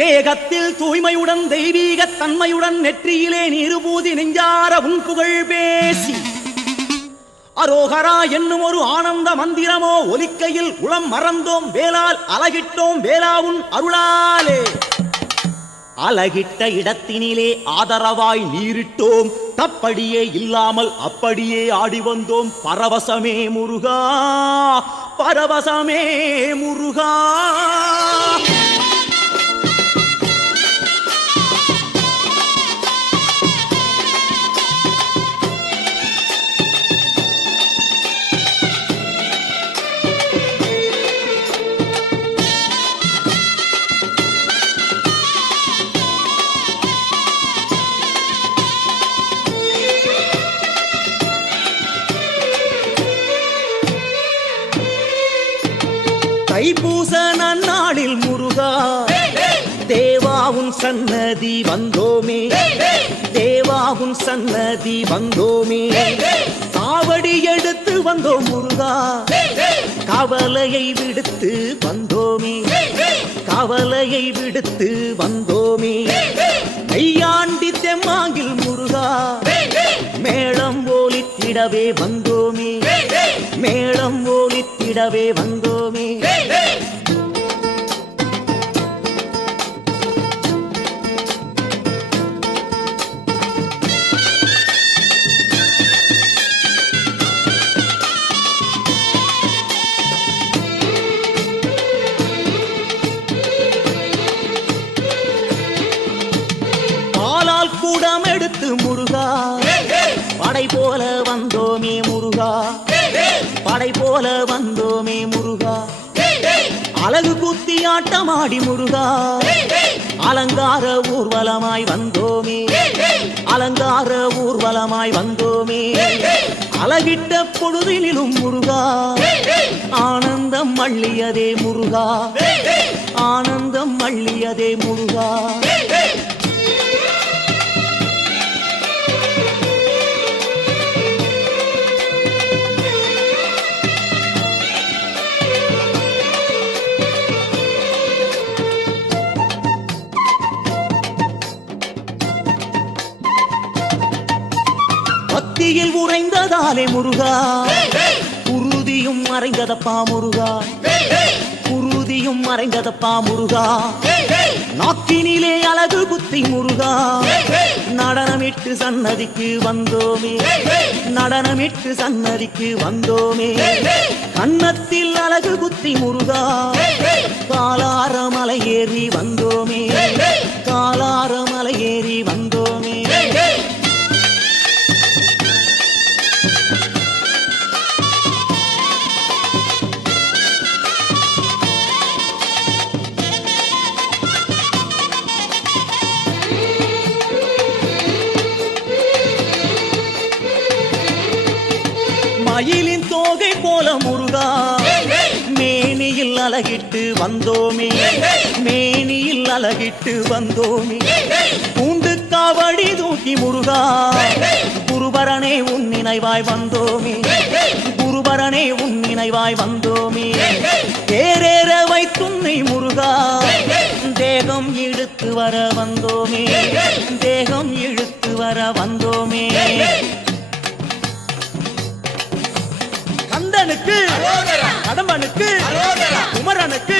தேகத்தில் தூய்மையுடன் தெய்வீக தன்மையுடன் நெற்றியிலே நீருபூதி நெஞ்சார உன் புகழ் பேசி அரோகரா என்னும் ஒரு ஆனந்த மந்திரமோ ஒலிக்கையில் உளம் மறந்தோம் வேளால் அலகிட்டோம் வேளாவுன் அருளாலே. அலகிட்ட இடத்தினிலே ஆதரவாய் நீரிட்டோம் தப்படியே இல்லாமல் அப்படியே ஆடி வந்தோம். பரவசமே முருகா பரவசமே முருகா. தைப்பூச நன்னாளில் முருகா தேவாவுன் சன்னதி வந்தோமே தேவாவுன் சன்னதி வந்தோமே. காவடி எடுத்து வந்தோம் முருகா கவலையை விடுத்து வந்தோமே கவலையை விடுத்து வந்தோமே. கையாண்டி தெம்மாங்கில் முருகா மேளம் ஓலித்திடவே வந்தோமே மேளம் ஓலித்திடவே வந்தோமே. பாலால் கூடம் எடுத்து முருகா படை போல வந்தோமே முருகா படை போல வந்தோமே முருகா. அழகு குத்தி ஆட்டமாடி முருகா அலங்கார ஊர்வலமாய் வந்தோமே அலங்கார ஊர்வலமாய் வந்தோமே. அழகிட்ட பொழுதிலும் முருகா ஆனந்தம் அள்ளியதே முருகா ஆனந்தம் அள்ளியதே முருகா. பக்தியில் உறைந்ததாலே முருகா குருதியும் மறைந்ததப்பா முருகா குருதியும் மறைந்ததப்பா முருகா. நாக்கினிலே அழகு குத்தி முருகா நடனமிட்டு சன்னதிக்கு வந்தோமே நடனமிட்டு சன்னதிக்கு வந்தோமே. கன்னத்தில் அழகு குத்தி முருகா காலார மலை ஏறி வந்தோமே காலார மலை ஏறி வந்தோமே. மயிலின் தோகை போல முருகா மேனியில் அழகிட்டு வந்தோமே மேனியில் அழகிட்டு வந்தோமே. பூண்டு காவடி தூக்கி முருகா குருபரனே உன் நினைவாய் வந்தோமே குருபரனே உன் நினைவாய் வந்தோமே. தேரேற வைத்துன்னை முருகா தேகம் இழுத்து வர வந்தோமே தேகம் இழுத்து வர வந்தோமே. கந்தனுக்கு கடம்பனுக்கு குமரனுக்கு